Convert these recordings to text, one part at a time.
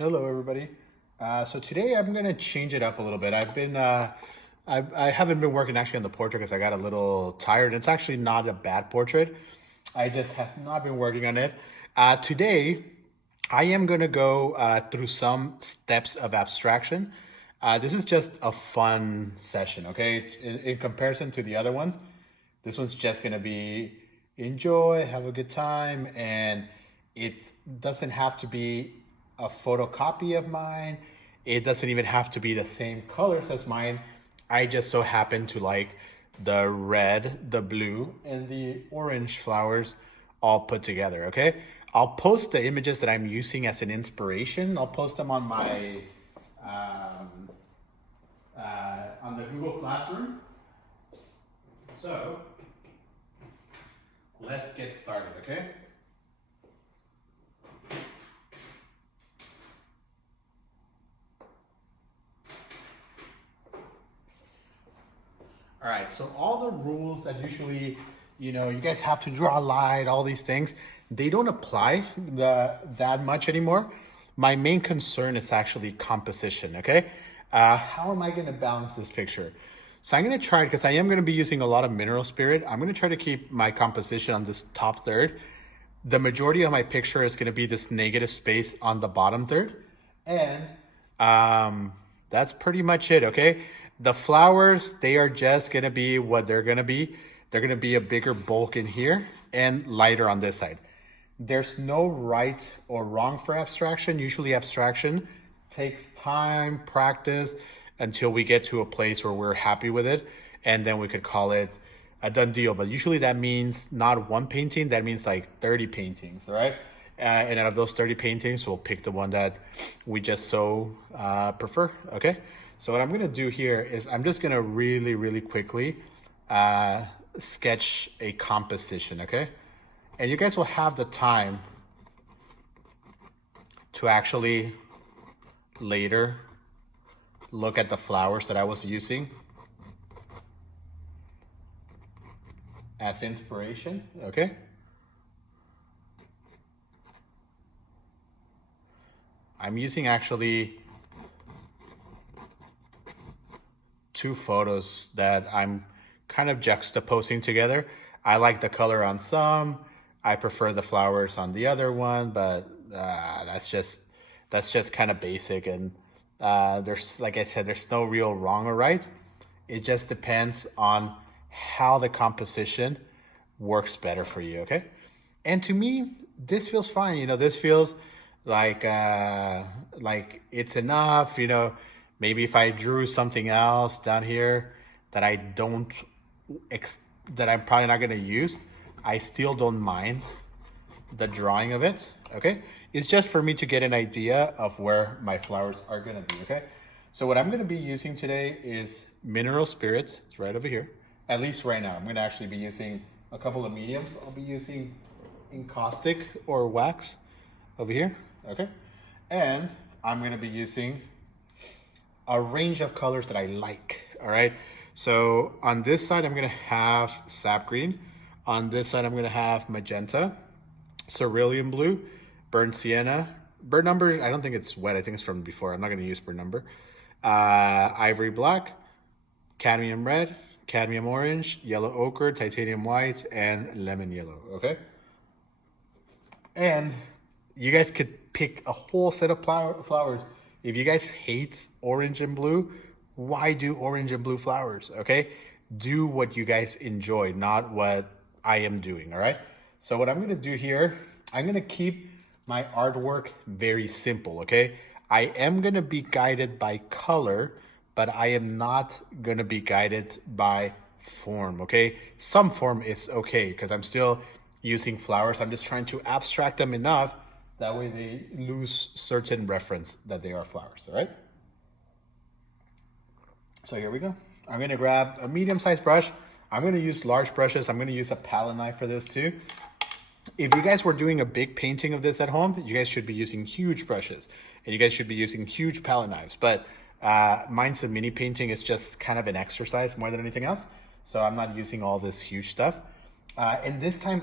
Hello, everybody. So today I'm gonna change it up a little bit. I haven't been working actually on the portrait because I got a little tired. It's actually not a bad portrait. I just have not been working on it. Today, I am gonna go through some steps of abstraction. This is just a fun session, okay? In comparison to the other ones, this one's just gonna be enjoy, have a good time, and it doesn't have to be a photocopy of mine. It doesn't even have to be the same colors as mine. I just so happen to like the red, the blue, and the orange flowers all put together, okay? I'll post the images that I'm using as an inspiration. I'll post them on my on the Google Classroom. So let's get started, okay? All right, so all the rules that usually, you guys have to draw a line, all these things, they don't apply that much anymore. My main concern is actually composition, okay? How am I gonna balance this picture? So I'm gonna try, because I am gonna be using a lot of mineral spirit, I'm gonna try to keep my composition on this top third. The majority of my picture is gonna be this negative space on the bottom third. And that's pretty much it, okay? The flowers, they are just gonna be what they're gonna be. They're gonna be a bigger bulk in here and lighter on this side. There's no right or wrong for abstraction. Usually abstraction takes time, practice, until we get to a place where we're happy with it. And then we could call it a done deal. But usually that means not one painting, that means like 30 paintings, right? And out of those 30 paintings, we'll pick the one that we just so prefer, okay? So what I'm gonna do here is I'm just gonna really, really quickly sketch a composition, okay? And you guys will have the time to actually later look at the flowers that I was using as inspiration, okay? I'm using actually two photos that I'm kind of juxtaposing together. I like the color on some, I prefer the flowers on the other one, but that's just kind of basic. And there's, like I said, there's no real wrong or right. It just depends on how the composition works better for you, okay? And to me, this feels fine. This feels like it's enough. Maybe if I drew something else down here that I don't that I'm probably not gonna use, I still don't mind the drawing of it, okay? It's just for me to get an idea of where my flowers are gonna be, okay? So what I'm gonna be using today is Mineral Spirit. It's right over here. At least right now. I'm gonna actually be using a couple of mediums. I'll be using encaustic or wax over here, okay? And I'm gonna be using a range of colors that I like, all right? So on this side, I'm gonna have sap green. On this side, I'm gonna have magenta, cerulean blue, burnt sienna, burnt umber. I don't think it's wet. I think it's from before. I'm not gonna use burnt umber. Ivory black, cadmium red, cadmium orange, yellow ochre, titanium white, and lemon yellow, okay? And you guys could pick a whole set of flowers. If you guys hate orange and blue, why do orange and blue flowers, okay? Do what you guys enjoy, not what I am doing, all right? So what I'm gonna do here, I'm gonna keep my artwork very simple, okay? I am gonna be guided by color, but I am not gonna be guided by form, okay? Some form is okay, because I'm still using flowers. I'm just trying to abstract them enough that way they lose certain reference that they are flowers, all right? So here we go. I'm gonna grab a medium-sized brush. I'm gonna use large brushes. I'm gonna use a palette knife for this too. If you guys were doing a big painting of this at home, you guys should be using huge brushes and you guys should be using huge palette knives. But mine's a mini painting. It's just kind of an exercise more than anything else. So I'm not using all this huge stuff. And this time,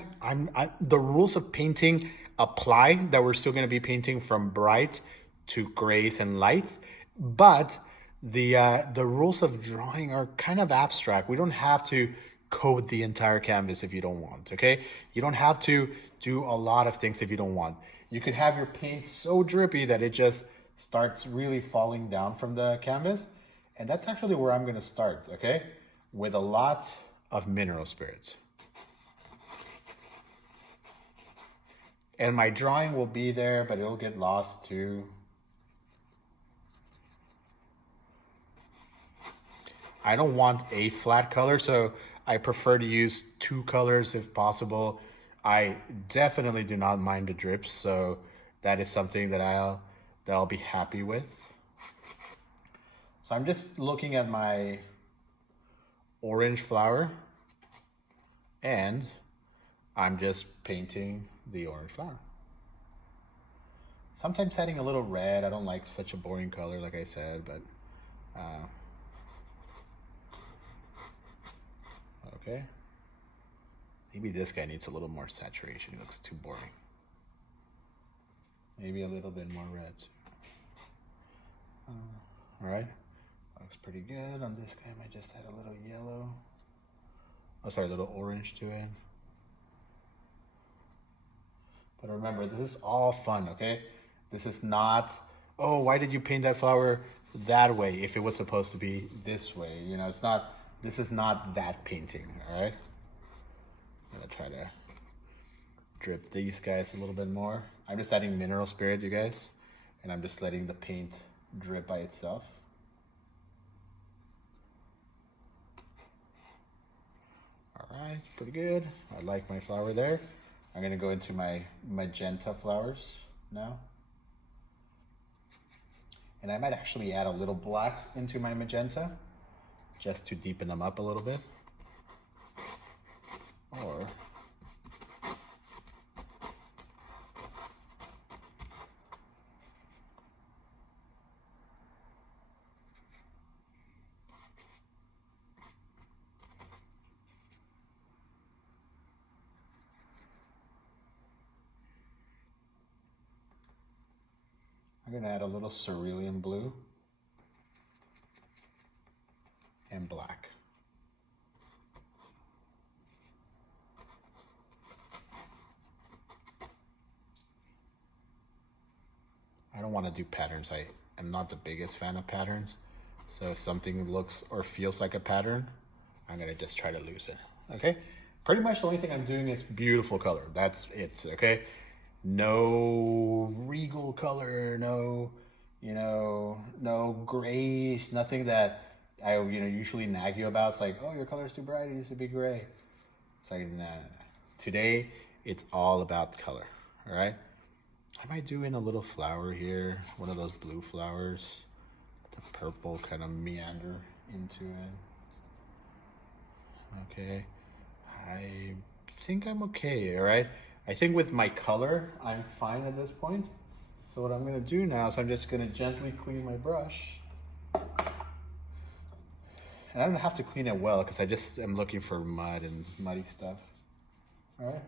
the rules of painting apply, that we're still going to be painting from bright to grays and lights, but the rules of drawing are kind of abstract. We don't have to coat the entire canvas if you don't want, okay? You don't have to do a lot of things if you don't want. You could have your paint so drippy that it just starts really falling down from the canvas. And that's actually where I'm gonna start, okay? With a lot of mineral spirits. And my drawing will be there, but it'll get lost too. I don't want a flat color, so I prefer to use two colors if possible. I definitely do not mind the drips, so that is something that I'll be happy with. So I'm just looking at my orange flower and I'm just painting the orange flower. Sometimes adding a little red. I don't like such a boring color, like I said, but okay. Maybe this guy needs a little more saturation. He looks too boring. Maybe a little bit more red. All right, looks pretty good. On this guy, I might just add a little yellow. Oh, sorry, a little orange to it. But remember, this is all fun, okay? This is not, oh, why did you paint that flower that way if it was supposed to be this way? You know, it's not, this is not that painting, all right? I'm gonna try to drip these guys a little bit more. I'm just adding mineral spirit, you guys, and I'm just letting the paint drip by itself. All right, pretty good. I like my flower there. I'm gonna go into my magenta flowers now. And I might actually add a little black into my magenta just to deepen them up a little bit. Or I'm gonna add a little cerulean blue and black. I don't want to do patterns. I am not the biggest fan of patterns. So if something looks or feels like a pattern, I'm gonna just try to lose it, okay? Pretty much the only thing I'm doing is beautiful color. That's it, okay? No regal color, no, no grays, nothing that I, usually nag you about. It's like, oh, your color's too bright, it needs to be gray. It's like, nah. Today, it's all about the color, all right? I might do in a little flower here, one of those blue flowers. The purple kind of meander into it. Okay, I think I'm okay, all right? I think with my color, I'm fine at this point. So what I'm gonna do now is I'm just gonna gently clean my brush. And I don't have to clean it well because I just am looking for mud and muddy stuff, all right?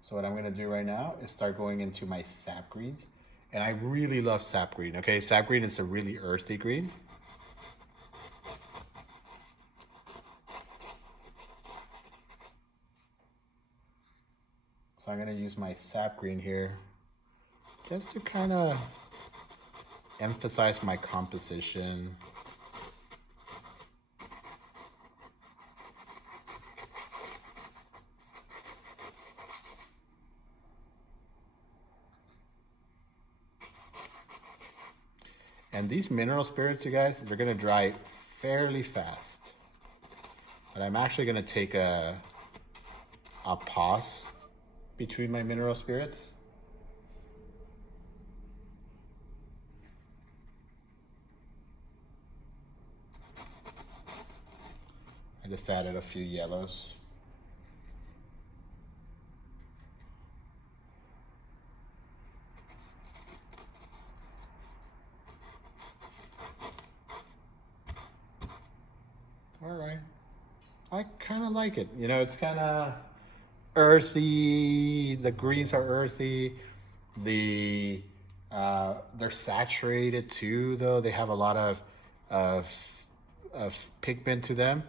So what I'm gonna do right now is start going into my sap greens. And I really love sap green, okay? Sap green is a really earthy green. So I'm gonna use my sap green here just to kind of emphasize my composition. And these mineral spirits, you guys, they're gonna dry fairly fast. But I'm actually gonna take a pause between my mineral spirits. I just added a few yellows. All right, I kind of like it. It's kind of earthy. The greens are earthy. The They're saturated too, though. They have a lot of, of pigment to them.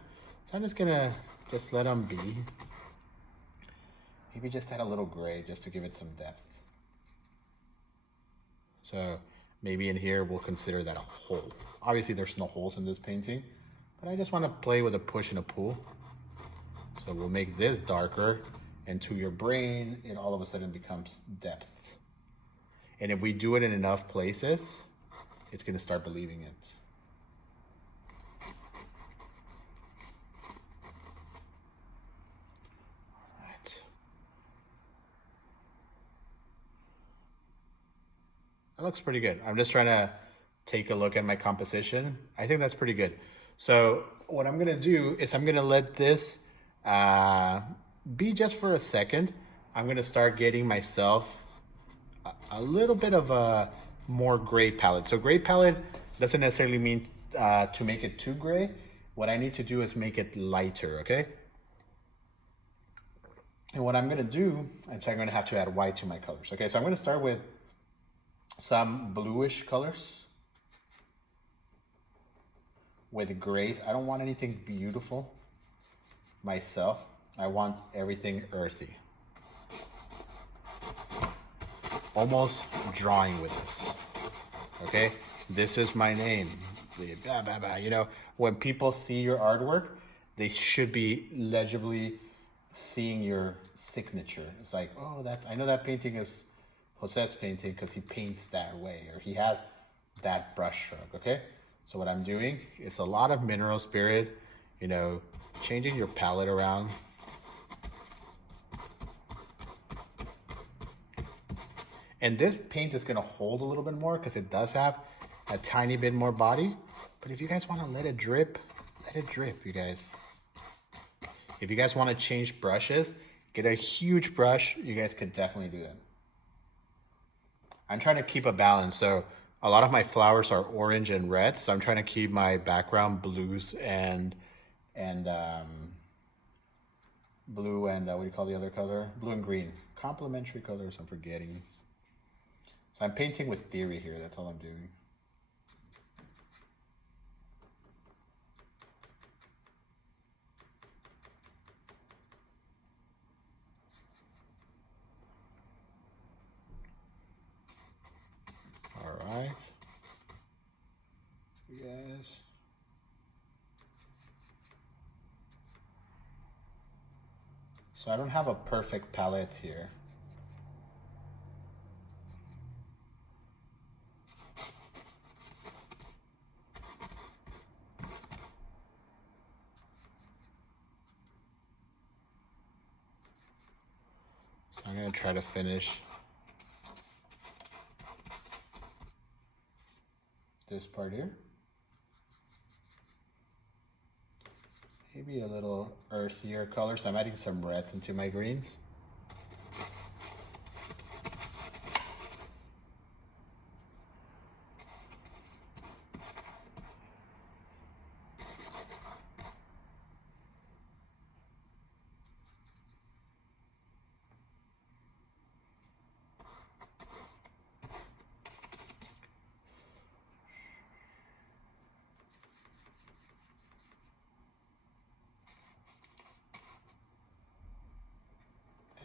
So I'm just gonna just let them be. Maybe just add a little gray just to give it some depth. So maybe in here we'll consider that a hole. Obviously there's no holes in this painting, but I just want to play with a push and a pull. So we'll make this darker, and to your brain, it all of a sudden becomes depth. And if we do it in enough places, it's gonna start believing it. All right. That looks pretty good. I'm just trying to take a look at my composition. I think that's pretty good. So what I'm gonna do is I'm gonna let this be just for a second. I'm gonna start getting myself a little bit of a more gray palette. So gray palette doesn't necessarily mean to make it too gray. What I need to do is make it lighter, okay? And what I'm gonna do is I'm gonna have to add white to my colors. Okay, so I'm gonna start with some bluish colors with grays. I don't want anything beautiful myself. I want everything earthy. Almost drawing with this. Okay, this is my name. Blah, blah, blah. You know, when people see your artwork, they should be legibly seeing your signature. It's like, oh, that I know that painting is Jose's painting because he paints that way, or he has that brush stroke. Okay, so what I'm doing is a lot of mineral spirit, you know, changing your palette around. And this paint is gonna hold a little bit more because it does have a tiny bit more body. But if you guys wanna let it drip, you guys. If you guys wanna change brushes, get a huge brush, you guys could definitely do that. I'm trying to keep a balance. So a lot of my flowers are orange and red. So I'm trying to keep my background blues and blue and what do you call the other color? Blue and green. Complementary colors, I'm forgetting. So I'm painting with theory here, that's all I'm doing. All right. Yes. So I don't have a perfect palette here. So I'm gonna try to finish this part here. Maybe a little earthier color, so I'm adding some reds into my greens.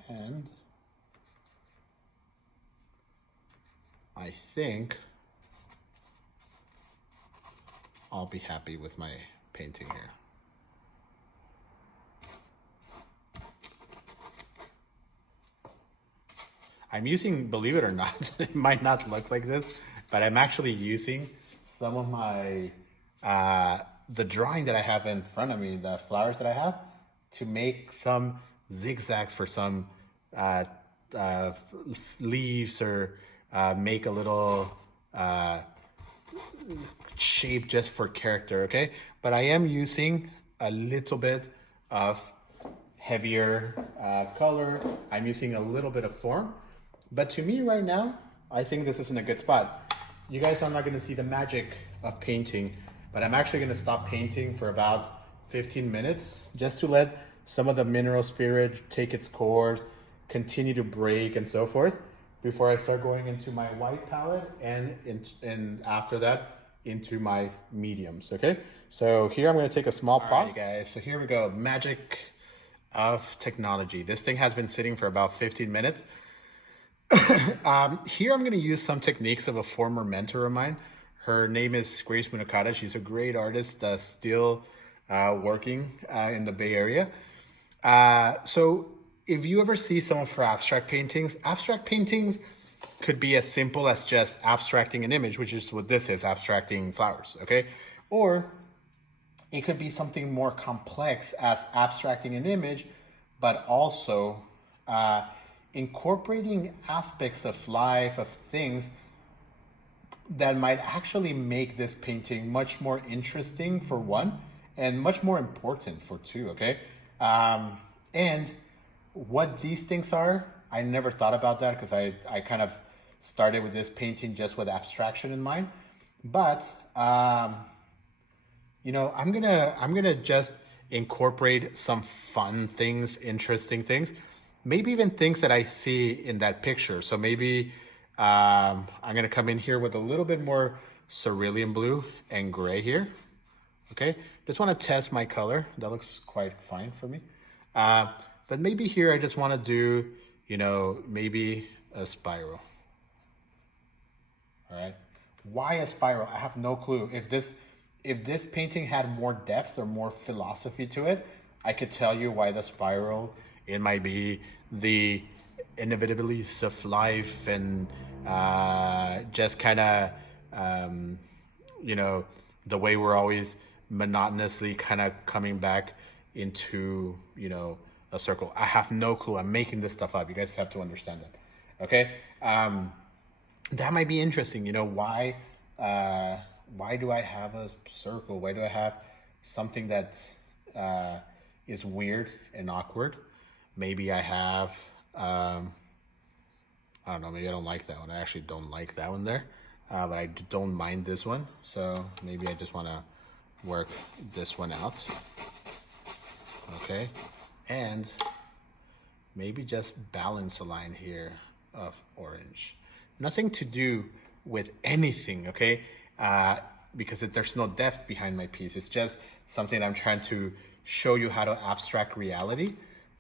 And I think I'll be happy with my painting here. I'm using, believe it or not, it might not look like this, but I'm actually using some of my, the drawing that I have in front of me, the flowers that I have, to make some zigzags for some leaves, or make a little shape just for character, okay? But I am using a little bit of heavier color. I'm using a little bit of form. But to me right now, I think this is in a good spot. You guys are not gonna see the magic of painting, but I'm actually gonna stop painting for about 15 minutes just to let some of the mineral spirit take its course, continue to break and so forth. before I start going into my white palette and after that into my mediums, okay? So here I'm gonna take a small pause. All right, guys, so here we go, magic of technology. This thing has been sitting for about 15 minutes. Here I'm gonna use some techniques of a former mentor of mine. Her name is Grace Munakata. She's a great artist, still working in the Bay Area. So if you ever see some of her abstract paintings could be as simple as just abstracting an image, which is what this is, abstracting flowers, okay? Or it could be something more complex as abstracting an image, but also incorporating aspects of life, of things that might actually make this painting much more interesting for one, and much more important for two, okay? And what these things are, I never thought about that because I kind of started with this painting just with abstraction in mind. But, you know, I'm gonna just incorporate some fun things, interesting things, maybe even things that I see in that picture. So maybe I'm gonna come in here with a little bit more cerulean blue and gray here. Okay, just want to test my color. That looks quite fine for me. But maybe here I just want to do, you know, maybe a spiral. All right. Why a spiral? I have no clue. If this painting had more depth or more philosophy to it, I could tell you why the spiral. It might be the inevitabilities of life and just kind of, you know, the way we're always monotonously kind of coming back into, you know, a circle. I have no clue. I'm making this stuff up. You guys have to understand that. Okay. That might be interesting. You know, why do I have a circle? Why do I have something that is weird and awkward? Maybe I have, I don't know, maybe I don't like that one. I actually don't like that one there. But I don't mind this one. So maybe I just want to work this one out. Okay. And maybe just balance a line here of orange. Nothing to do with anything, okay? Because there's no depth behind my piece. It's just something I'm trying to show you how to abstract reality.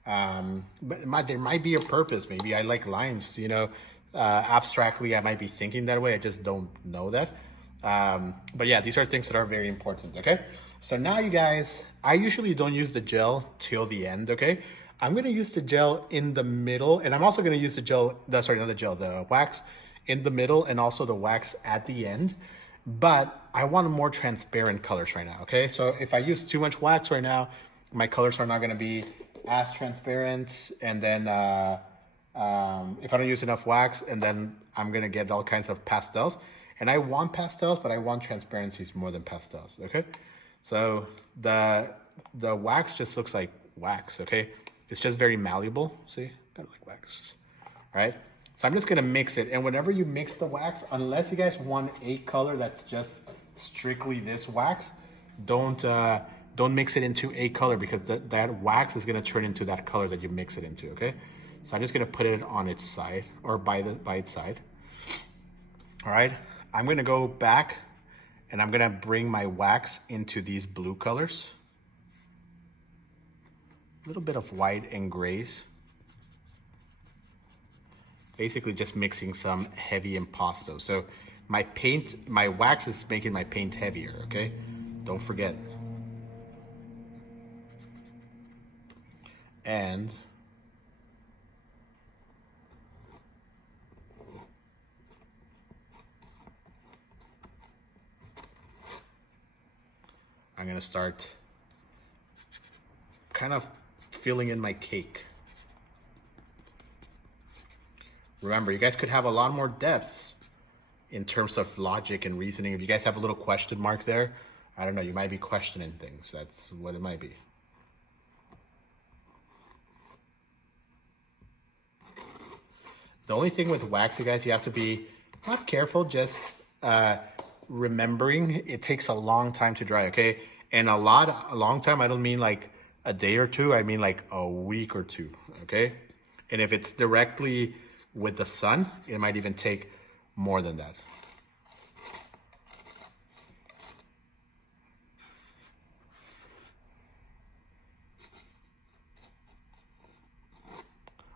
But there might be a purpose. Maybe I like lines, you know. Abstractly, I might be thinking that way. I just don't know that. But yeah, these are things that are very important, okay? So now you guys, I usually don't use the gel till the end, okay? I'm gonna use the gel in the middle, and I'm also gonna use the wax in the middle and also the wax at the end. But I want more transparent colors right now, okay? So if I use too much wax right now, my colors are not gonna be as transparent, and then if I don't use enough wax, and then I'm gonna get all kinds of pastels. And I want pastels, but I want transparencies more than pastels, okay? So the wax just looks like wax, okay? It's just very malleable, see? Kind of like wax, all right? So I'm just gonna mix it, and whenever you mix the wax, unless you guys want a color that's just strictly this wax, don't mix it into a color, because that wax is gonna turn into that color that you mix it into, okay? So I'm just gonna put it on its side, or by its side. All right, I'm gonna go back and I'm gonna bring my wax into these blue colors. A little bit of white and grays. Basically just mixing some heavy impasto. So my wax is making my paint heavier, okay? Don't forget. And I'm gonna start kind of filling in my cake. Remember, you guys could have a lot more depth in terms of logic and reasoning. If you guys have a little question mark there, I don't know, you might be questioning things. That's what it might be. The only thing with wax, you guys, you have to be not careful, just remembering it takes a long time to dry, okay? And a long time, I don't mean like a day or two, I mean like a week or two, okay? And if it's directly with the sun, it might even take more than that.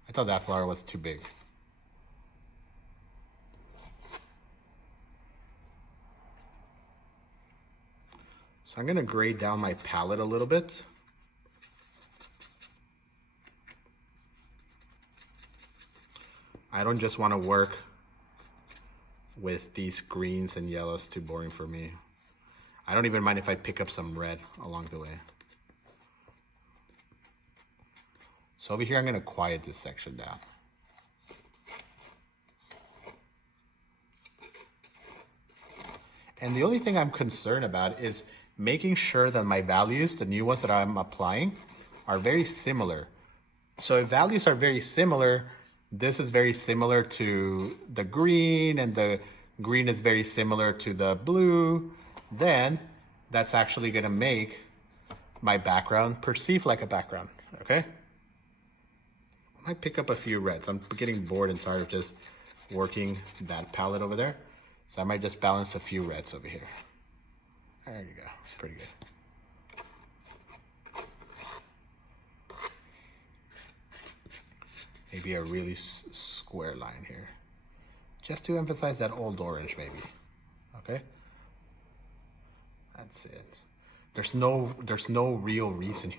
I thought that flower was too big. So I'm gonna grade down my palette a little bit. I don't just want to work with these greens and yellows, too boring for me. I don't even mind if I pick up some red along the way. So over here, I'm gonna quiet this section down. And the only thing I'm concerned about is making sure that my values, the new ones that I'm applying, are very similar. So if values are very similar, this is very similar to the green and the green is very similar to the blue, then that's actually gonna make my background perceive like a background, okay? I might pick up a few reds. I'm getting bored and tired of just working that palette over there. So I might just balance a few reds over here. There you go, it's pretty good. Maybe a really square line here. Just to emphasize that old orange maybe, okay? That's it. There's no real reason.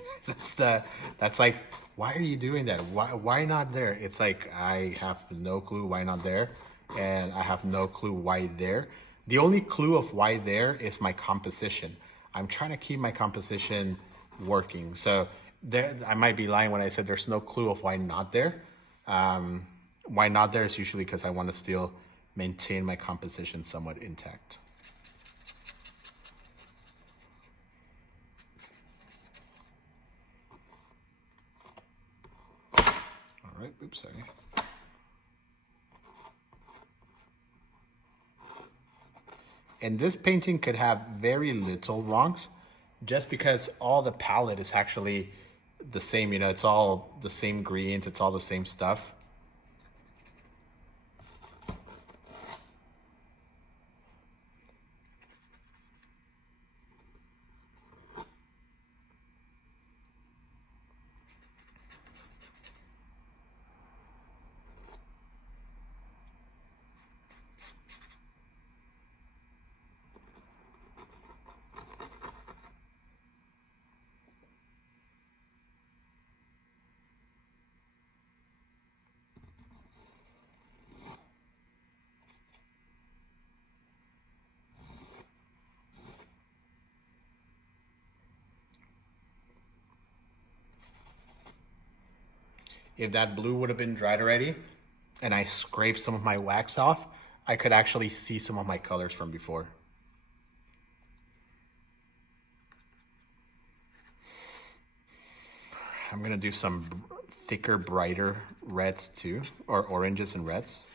That's like, why are you doing that? Why not there? It's like, I have no clue why not there. And I have no clue why there. The only clue of why there is my composition. I'm trying to keep my composition working. So there, I might be lying when I said there's no clue of why not there. Why not there is usually because I want to still maintain my composition somewhat intact. All right, oops, sorry. And this painting could have very little wrongs just because all the palette is actually the same, you know, it's all the same greens, it's all the same stuff. If that blue would have been dried already and I scraped some of my wax off, I could actually see some of my colors from before. I'm gonna do some thicker, brighter reds too, or oranges and reds.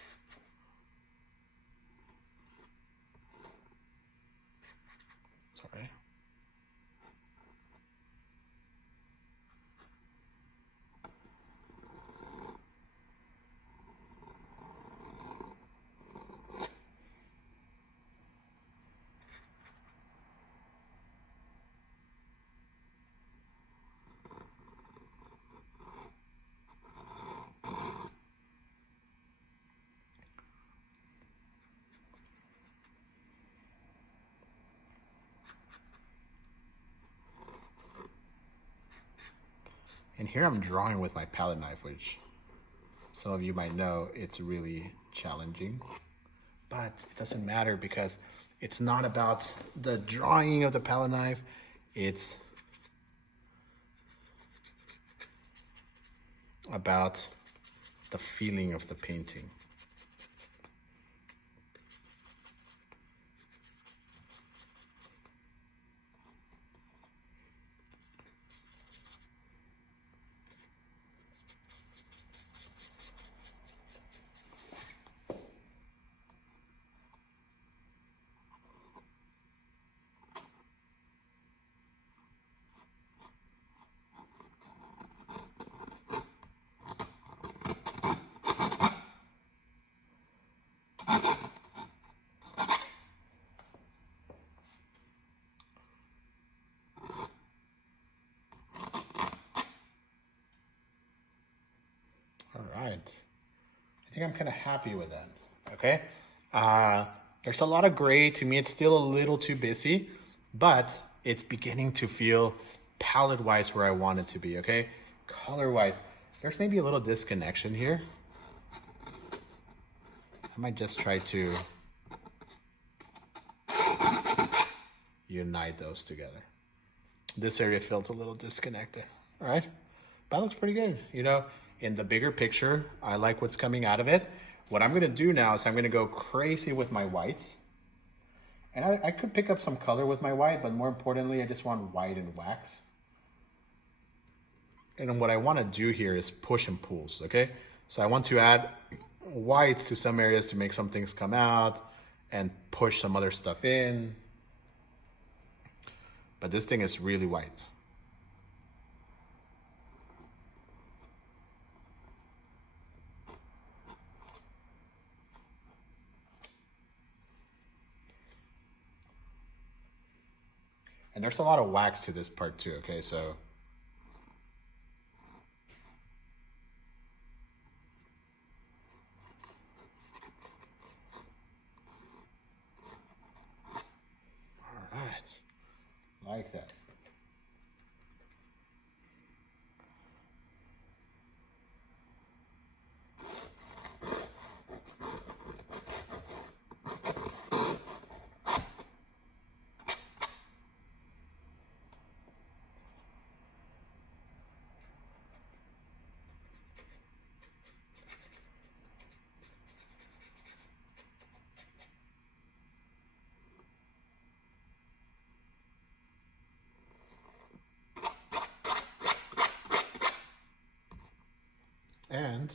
Sorry. And here I'm drawing with my palette knife, which some of you might know it's really challenging. But it doesn't matter because it's not about the drawing of the palette knife, it's about the feeling of the painting. right. I think I'm kind of happy with that. Okay. There's a lot of gray. To me, it's still a little too busy, but it's beginning to feel palette wise where I want it to be. Okay. Color wise, there's maybe a little disconnection here. I might just try to unite those together. This area felt a little disconnected. All right. That looks pretty good. You know, in the bigger picture, I like what's coming out of it. What I'm gonna do now is I'm gonna go crazy with my whites. And I could pick up some color with my white, but more importantly, I just want white and wax. And then what I wanna do here is push and pulls, okay? So I want to add whites to some areas to make some things come out and push some other stuff in. But this thing is really white. And there's a lot of wax to this part too, okay? So all right. Like that. And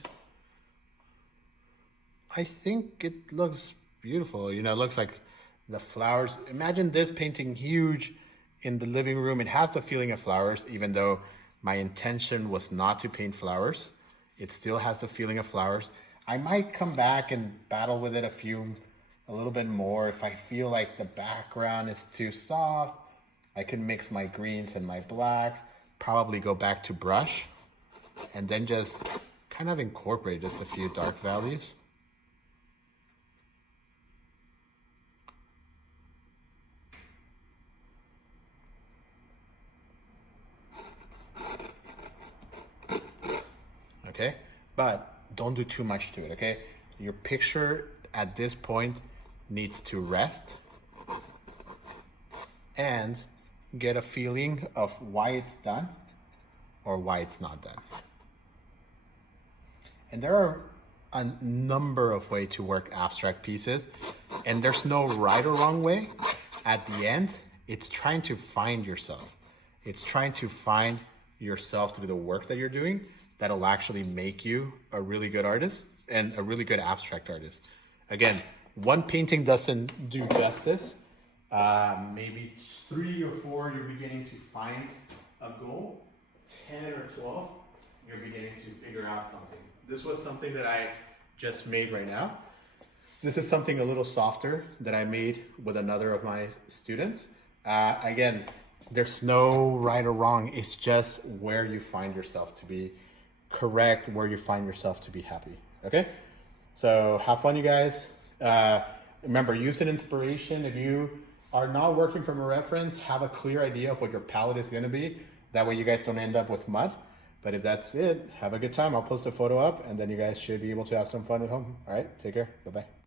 I think it looks beautiful. You know, it looks like the flowers. Imagine this painting huge in the living room. It has the feeling of flowers, even though my intention was not to paint flowers. It still has the feeling of flowers. I might come back and battle with it a little bit more. If I feel like the background is too soft, I can mix my greens and my blacks, probably go back to brush, and then just kind of incorporate just a few dark values. Okay, but don't do too much to it, okay? Your picture at this point needs to rest and get a feeling of why it's done or why it's not done. And there are a number of ways to work abstract pieces, and there's no right or wrong way. At the end, it's trying to find yourself. It's trying to find yourself through the work that you're doing that'll actually make you a really good artist and a really good abstract artist. Again, one painting doesn't do justice. Maybe 3 or 4, you're beginning to find a goal. 10 or 12, you're beginning to figure out something. This was something that I just made right now. This is something a little softer that I made with another of my students. Again, there's no right or wrong. It's just where you find yourself to be correct, where you find yourself to be happy. Okay? So have fun, you guys. Remember, use an inspiration. If you are not working from a reference, have a clear idea of what your palette is going to be. That way you guys don't end up with mud. But if that's it, have a good time. I'll post a photo up, and then you guys should be able to have some fun at home. All right? Take care. Bye-bye.